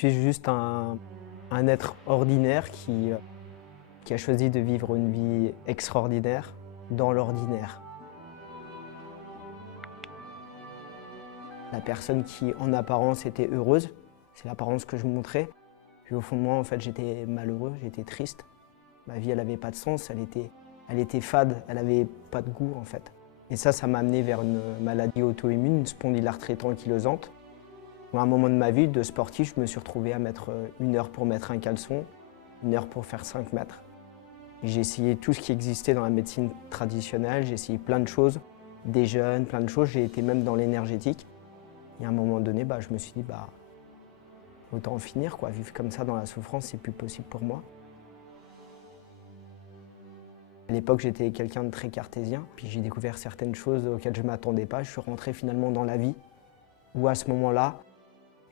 Je suis juste un être ordinaire qui a choisi de vivre une vie extraordinaire dans l'ordinaire. La personne qui, en apparence, était heureuse, c'est l'apparence que je montrais. Puis au fond de moi, en fait, j'étais malheureux, j'étais triste. Ma vie, elle n'avait pas de sens, elle était fade, elle n'avait pas de goût, en fait. Et ça m'a amené vers une maladie auto-immune, une spondylarthrite ankylosante. À un moment de ma vie de sportif, je me suis retrouvé à mettre 1 heure pour mettre un caleçon, 1 heure pour faire 5 mètres. J'ai essayé tout ce qui existait dans la médecine traditionnelle, j'ai essayé plein de choses, des jeunes, plein de choses, j'ai été même dans l'énergétique. Et à un moment donné, je me suis dit, autant en finir, quoi. Vivre comme ça dans la souffrance, c'est plus possible pour moi. À l'époque, j'étais quelqu'un de très cartésien, puis j'ai découvert certaines choses auxquelles je ne m'attendais pas. Je suis rentré finalement dans la vie, où à ce moment-là,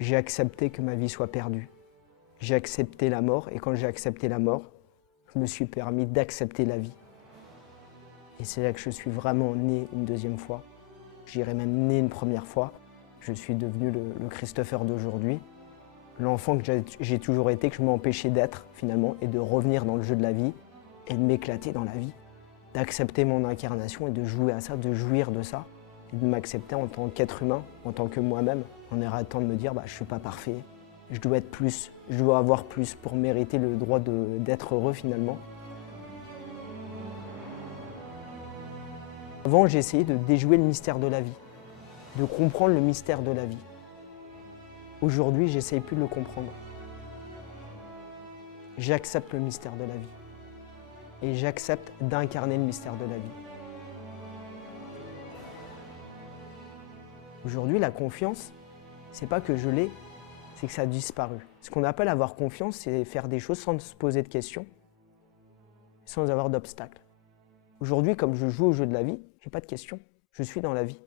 j'ai accepté que ma vie soit perdue. J'ai accepté la mort, et quand j'ai accepté la mort, je me suis permis d'accepter la vie. Et c'est là que je suis vraiment né une deuxième fois. J'irais même né une première fois. Je suis devenu le Christopher d'aujourd'hui. L'enfant que j'ai toujours été, que je m'empêchais d'être finalement, et de revenir dans le jeu de la vie, et de m'éclater dans la vie. D'accepter mon incarnation et de jouer à ça, de jouir de ça, et de m'accepter en tant qu'être humain, en tant que moi-même, en arrêtant de me dire je ne suis pas parfait, je dois être plus, je dois avoir plus pour mériter le droit d'être heureux finalement. Avant, j'ai essayé de déjouer le mystère de la vie, de comprendre le mystère de la vie. Aujourd'hui, j'essaye plus de le comprendre. J'accepte le mystère de la vie. Et j'accepte d'incarner le mystère de la vie. Aujourd'hui, la confiance, c'est pas que je l'ai, c'est que ça a disparu. Ce qu'on appelle avoir confiance, c'est faire des choses sans se poser de questions, sans avoir d'obstacles. Aujourd'hui, comme je joue au jeu de la vie, j'ai pas de questions, je suis dans la vie.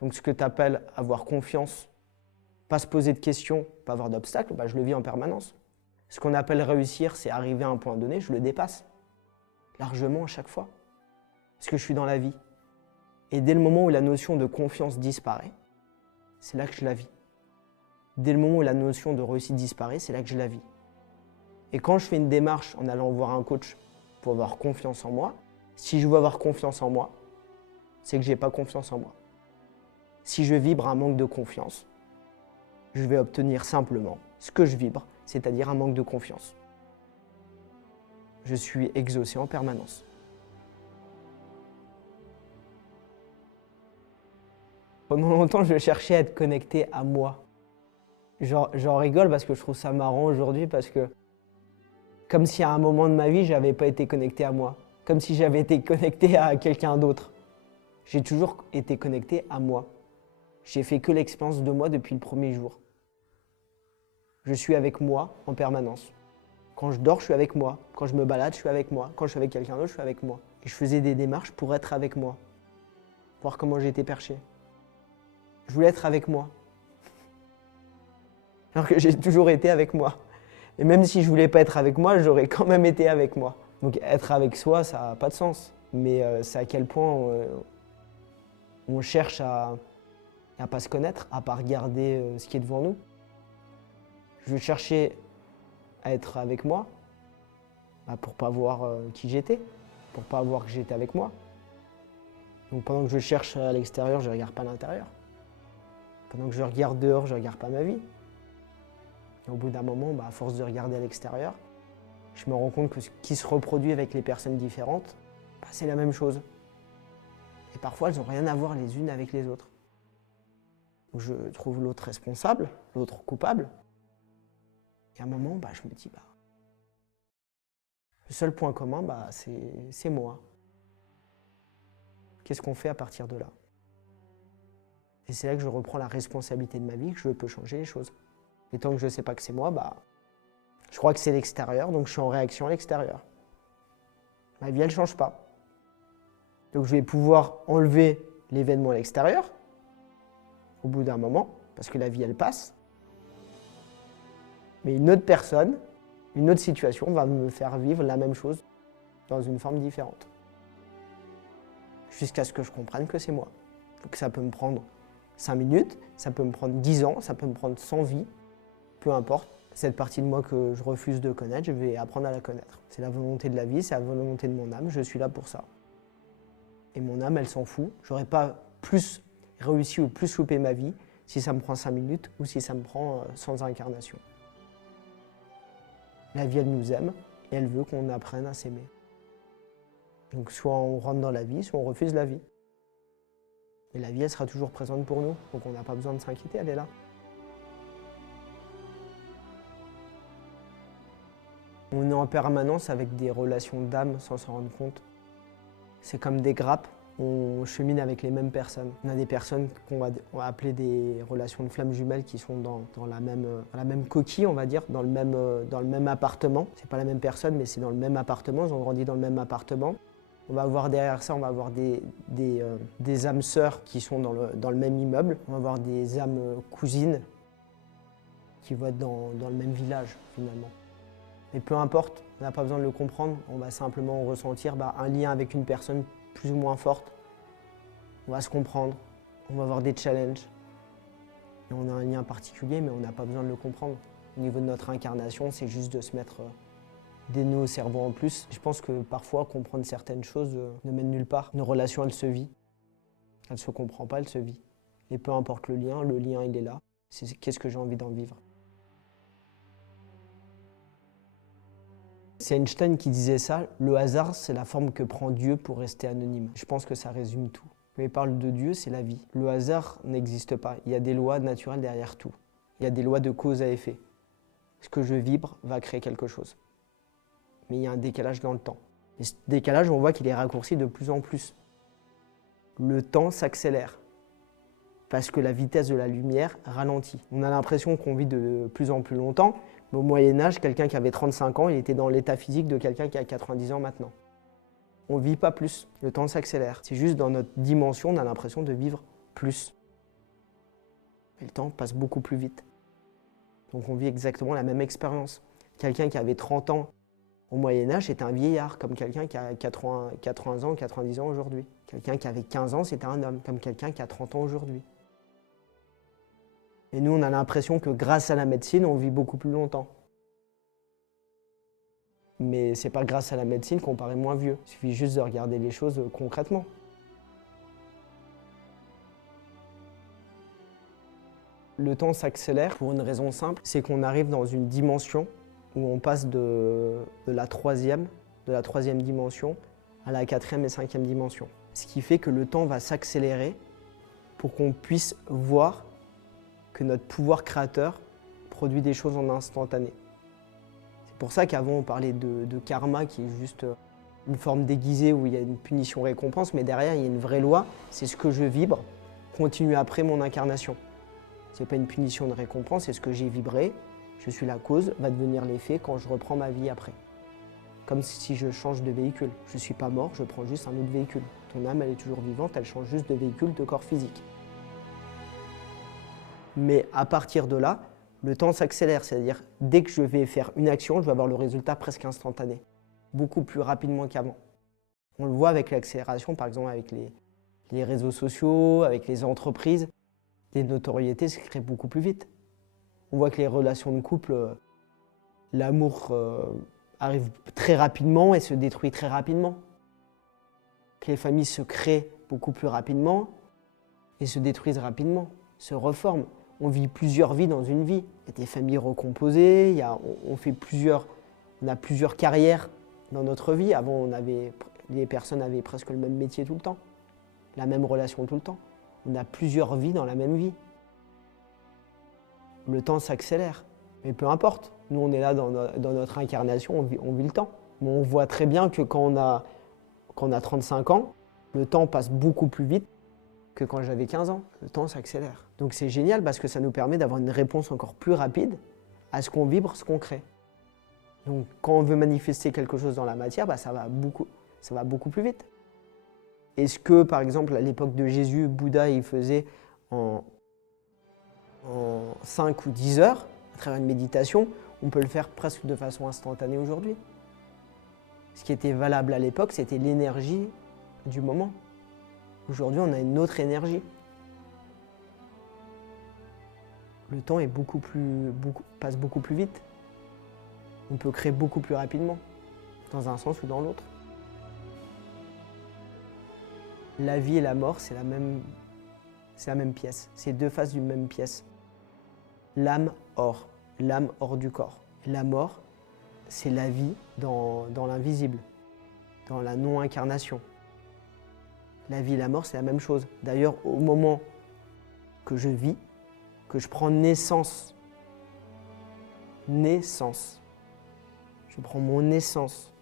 Donc ce que tu appelles avoir confiance, pas se poser de questions, pas avoir d'obstacles, je le vis en permanence. Ce qu'on appelle réussir, c'est arriver à un point donné, je le dépasse. Largement à chaque fois. Parce que je suis dans la vie. Et dès le moment où la notion de confiance disparaît, c'est là que je la vis. Dès le moment où la notion de réussite disparaît, c'est là que je la vis. Et quand je fais une démarche en allant voir un coach pour avoir confiance en moi, si je veux avoir confiance en moi, c'est que je n'ai pas confiance en moi. Si je vibre un manque de confiance, je vais obtenir simplement ce que je vibre, c'est-à-dire un manque de confiance. Je suis exaucé en permanence. Pendant longtemps, je cherchais à être connecté à moi. J'en rigole parce que je trouve ça marrant aujourd'hui, parce que comme si à un moment de ma vie, je n'avais pas été connecté à moi. Comme si j'avais été connecté à quelqu'un d'autre. J'ai toujours été connecté à moi. J'ai fait que l'expérience de moi depuis le premier jour. Je suis avec moi en permanence. Quand je dors, je suis avec moi. Quand je me balade, je suis avec moi. Quand je suis avec quelqu'un d'autre, je suis avec moi. Et je faisais des démarches pour être avec moi. Voir comment j'étais perché. Je voulais être avec moi. Alors que j'ai toujours été avec moi. Et même si je voulais pas être avec moi, j'aurais quand même été avec moi. Donc être avec soi, ça n'a pas de sens. Mais c'est à quel point on cherche à pas se connaître, à pas regarder ce qui est devant nous. Je cherchais à être avec moi pour pas voir qui j'étais, pour pas voir que j'étais avec moi. Donc pendant que je cherche à l'extérieur, je ne regarde pas l'intérieur. Pendant que je regarde dehors, je ne regarde pas ma vie. Et au bout d'un moment, à force de regarder à l'extérieur, je me rends compte que ce qui se reproduit avec les personnes différentes, c'est la même chose. Et parfois, elles n'ont rien à voir les unes avec les autres. Donc je trouve l'autre responsable, l'autre coupable. Et à un moment, je me dis, le seul point commun, c'est moi. Qu'est-ce qu'on fait à partir de là? Et c'est là que je reprends la responsabilité de ma vie, que je peux changer les choses. Et tant que je ne sais pas que c'est moi, je crois que c'est l'extérieur, donc je suis en réaction à l'extérieur. Ma vie, elle ne change pas. Donc je vais pouvoir enlever l'événement à l'extérieur, au bout d'un moment, parce que la vie, elle passe. Mais une autre personne, une autre situation va me faire vivre la même chose dans une forme différente. Jusqu'à ce que je comprenne que c'est moi. Donc ça peut me prendre 5 minutes, ça peut me prendre 10 ans, ça peut me prendre 100 vies, peu importe. Cette partie de moi que je refuse de connaître, je vais apprendre à la connaître. C'est la volonté de la vie, c'est la volonté de mon âme, je suis là pour ça. Et mon âme, elle s'en fout. J'aurais pas plus réussi ou plus loupé ma vie si ça me prend 5 minutes ou si ça me prend 100 incarnations. La vie, elle nous aime et elle veut qu'on apprenne à s'aimer. Donc soit on rentre dans la vie, soit on refuse la vie. Et la vie, elle sera toujours présente pour nous, donc on n'a pas besoin de s'inquiéter, elle est là. On est en permanence avec des relations d'âme sans s'en rendre compte. C'est comme des grappes, on chemine avec les mêmes personnes. On a des personnes qu'on va appeler des relations de flammes jumelles qui sont dans la même coquille, on va dire, dans le même appartement. C'est pas la même personne, mais c'est dans le même appartement, ils ont grandi dans le même appartement. On va avoir derrière ça, on va avoir des âmes sœurs qui sont dans le même immeuble. On va avoir des âmes cousines qui vont être dans le même village, finalement. Mais peu importe, on n'a pas besoin de le comprendre, on va simplement ressentir un lien avec une personne plus ou moins forte. On va se comprendre, on va avoir des challenges. Et on a un lien particulier, mais on n'a pas besoin de le comprendre. Au niveau de notre incarnation, c'est juste de se mettre des nœuds au cerveau en plus. Je pense que parfois, comprendre certaines choses ne mène nulle part. Une relation, elle se vit. Elle ne se comprend pas, elle se vit. Et peu importe le lien, il est là. C'est qu'est-ce que j'ai envie d'en vivre. C'est Einstein qui disait ça, le hasard, c'est la forme que prend Dieu pour rester anonyme. Je pense que ça résume tout. Quand il parle de Dieu, c'est la vie. Le hasard n'existe pas. Il y a des lois naturelles derrière tout. Il y a des lois de cause à effet. Ce que je vibre va créer quelque chose. Mais il y a un décalage dans le temps. Et ce décalage, on voit qu'il est raccourci de plus en plus. Le temps s'accélère parce que la vitesse de la lumière ralentit. On a l'impression qu'on vit de plus en plus longtemps, mais au Moyen-Âge, quelqu'un qui avait 35 ans, il était dans l'état physique de quelqu'un qui a 90 ans maintenant. On ne vit pas plus, le temps s'accélère. C'est juste dans notre dimension, on a l'impression de vivre plus. Et le temps passe beaucoup plus vite. Donc on vit exactement la même expérience. Quelqu'un qui avait 30 ans au Moyen-Âge, c'était un vieillard, comme quelqu'un qui a 80 ans, 90 ans aujourd'hui. Quelqu'un qui avait 15 ans, c'était un homme, comme quelqu'un qui a 30 ans aujourd'hui. Et nous, on a l'impression que grâce à la médecine, on vit beaucoup plus longtemps. Mais ce n'est pas grâce à la médecine qu'on paraît moins vieux. Il suffit juste de regarder les choses concrètement. Le temps s'accélère pour une raison simple, c'est qu'on arrive dans une dimension où on passe de la troisième dimension à la 4e et 5e dimension. Ce qui fait que le temps va s'accélérer pour qu'on puisse voir que notre pouvoir créateur produit des choses en instantané. C'est pour ça qu'avant on parlait de karma qui est juste une forme déguisée où il y a une punition-récompense, mais derrière il y a une vraie loi, c'est ce que je vibre, continue après mon incarnation. Ce n'est pas une punition de récompense, c'est ce que j'ai vibré, je suis la cause, va devenir l'effet quand je reprends ma vie après. Comme si je change de véhicule. Je ne suis pas mort, je prends juste un autre véhicule. Ton âme, elle est toujours vivante, elle change juste de véhicule, de corps physique. Mais à partir de là, le temps s'accélère, c'est-à-dire dès que je vais faire une action, je vais avoir le résultat presque instantané, beaucoup plus rapidement qu'avant. On le voit avec l'accélération, par exemple avec les réseaux sociaux, avec les entreprises, les notoriétés se créent beaucoup plus vite. On voit que les relations de couple, l'amour arrive très rapidement et se détruit très rapidement. Que les familles se créent beaucoup plus rapidement et se détruisent rapidement, se reforment. On vit plusieurs vies dans une vie. Il y a des familles recomposées, on a plusieurs carrières dans notre vie. Avant, les personnes avaient presque le même métier tout le temps, la même relation tout le temps. On a plusieurs vies dans la même vie. Le temps s'accélère, mais peu importe. Nous, on est là dans notre incarnation, on vit le temps. Mais on voit très bien que quand on a 35 ans, le temps passe beaucoup plus vite que quand j'avais 15 ans. Le temps s'accélère. Donc c'est génial parce que ça nous permet d'avoir une réponse encore plus rapide à ce qu'on vibre, ce qu'on crée. Donc quand on veut manifester quelque chose dans la matière, ça va beaucoup plus vite. Est-ce que, par exemple, à l'époque de Jésus, Bouddha, il faisait en 5 ou 10 heures, à travers une méditation, on peut le faire presque de façon instantanée aujourd'hui. Ce qui était valable à l'époque, c'était l'énergie du moment. Aujourd'hui, on a une autre énergie. le temps est passe beaucoup plus vite. On peut créer beaucoup plus rapidement, dans un sens ou dans l'autre. La vie et la mort, c'est la même pièce. C'est deux faces d'une même pièce. L'âme hors du corps. Et la mort, c'est la vie dans l'invisible, dans la non-incarnation. La vie et la mort, c'est la même chose. D'ailleurs, au moment que je vis, que je prends naissance, je prends mon naissance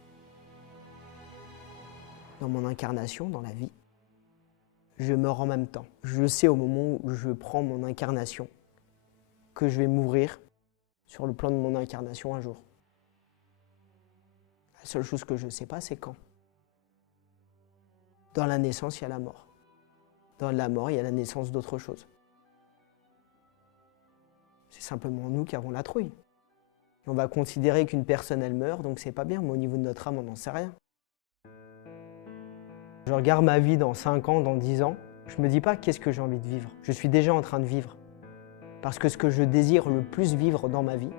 dans mon incarnation, dans la vie, je meurs en même temps. Je sais au moment où je prends mon incarnation que je vais mourir sur le plan de mon incarnation un jour. La seule chose que je ne sais pas, c'est quand. Dans la naissance, il y a la mort. Dans la mort, il y a la naissance d'autre chose. C'est simplement nous qui avons la trouille. On va considérer qu'une personne, elle meurt, donc c'est pas bien, mais au niveau de notre âme, on n'en sait rien. Je regarde ma vie dans 5 ans, dans 10 ans, je me dis pas qu'est-ce que j'ai envie de vivre. Je suis déjà en train de vivre. Parce que ce que je désire le plus vivre dans ma vie,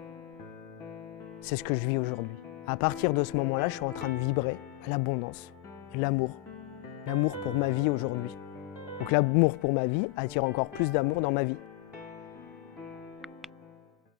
c'est ce que je vis aujourd'hui. À partir de ce moment-là, je suis en train de vibrer à l'abondance, l'amour. L'amour pour ma vie aujourd'hui. Donc l'amour pour ma vie attire encore plus d'amour dans ma vie.